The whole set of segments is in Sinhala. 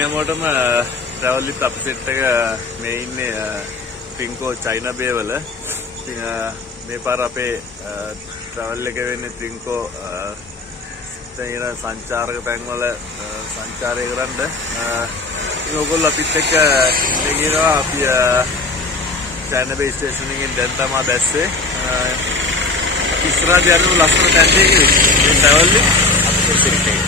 හැමෝටම travel with අප සෙට් එක මේ ඉන්නේ ට්‍රින්කෝ චයිනා බේ වල. ඉතින් මේ පාර අපේ travel එක වෙන්නේ ට්‍රින්කෝ තේන සංචාරක තැන් වල සංචාරය කරන්න. ඉතින් ඔයගොල්ලෝ අපිත් එක්ක ඉඳලා අපි චයිනා බේ ස්ටේෂන් එකෙන් දැන් තමයි දැස්සේ. ඉස්සරහට යන ලස්සන තැන් දෙකක් මේ travel with අපේ සෙට් එකේ.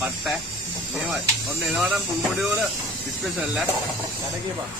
පට්ට මේවයි ඔන්න එනවා නම් පුල්මුඩේ වල ස්පෙෂල් ඈ යන්න කියපන්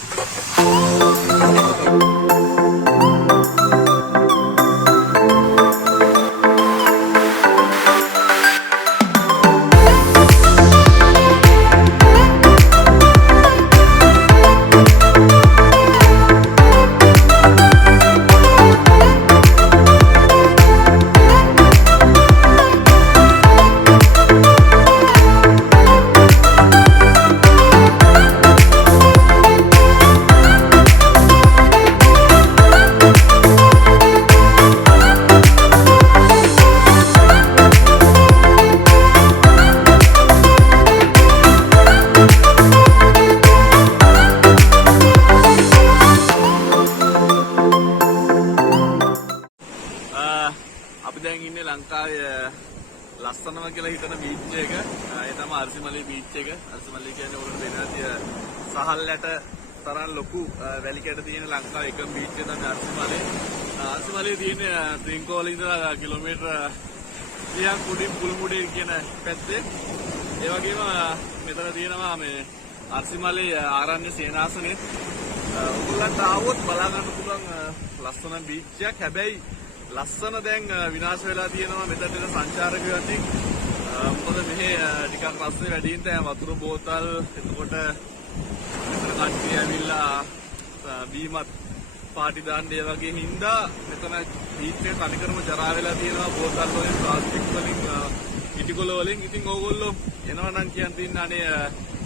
ලස්සනම කියලා හිතන බීච් එක ඒ තමයි අර්සිමලී බීච් එක. අර්සිමලී කියන්නේ උඩට දෙනවා සහල් යට තරම් ලොකු වැලි කැට තියෙන ලංකාවේ එකම බීච් එක තමයි අර්සිමලී. අර්සිමලී තියෙන ට්‍රින්කෝ වල ඉඳලා කිලෝමීටර් ලියන් කුඩින් පුල්මුඩේ කියන පැත්තේ. ඒ වගේම මෙතන තියෙනවා මේ අර්සිමලේ ආරණ්‍ය සේනාසනේ. ඔයගොල්ලන්ට ආවොත් බලා ගන්න පුළුවන් ලස්සන බීච් එකක්. හැබැයි ලස්සන දැන් විනාශ වෙලා තියෙනවා මෙතනට එන සංචාරකයෝ අතින්. මොකද මෙහි ටිකක් රස්නේ වැඩි හින්දා වතුර බෝතල් එතකොට මෙතන කට්ටිය ඇවිල්ලා බීමත් පාටි දාන්න ඒ වගේ හින්දා මෙතන බීච් එක තනිකරම ජරා වෙලා තියෙනවා බෝතල් වලින් ප්ලාස්ටික් වලින් ඉටිකොල වලින්. ඉතින් ඕගොල්ලෝ එනවා නම් කියන් තින්න අනේ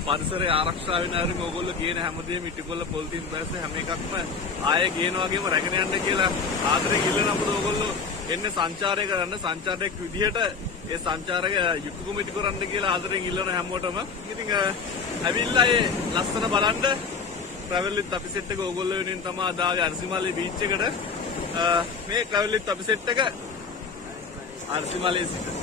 පරිසරය ආරක්ෂා වෙන අරින් ඕගොල්ලෝ කියන හැමදේම ඉටිකොල පොලිතින් බෑස් හැම එකක්ම ආයෙ ගේන වගේම රැගෙන යන්න කියලා ආදරෙන් ඉල්ලනකොට ඕගොල්ලෝ එන්නේ සංචාරය කරන්න සංචාරයක් විදිහට ඒ සංචාරක යුක්කුම ඉටි කරන්න කියලා ආදරෙන් ඉල්ලන හැමෝටම. ඉතින් ඇවිල්ලා ඒ ලස්සන බලන්න ට්‍රැවල් විත් අපි සෙට් එක ඕගොල්ලෝ වෙනින් තමයි ආදාගේ අර්සිමලේ බීච් එකට මේ ට්‍රැවල් විත් අපි සෙට් එක අර්සිමලේ සිට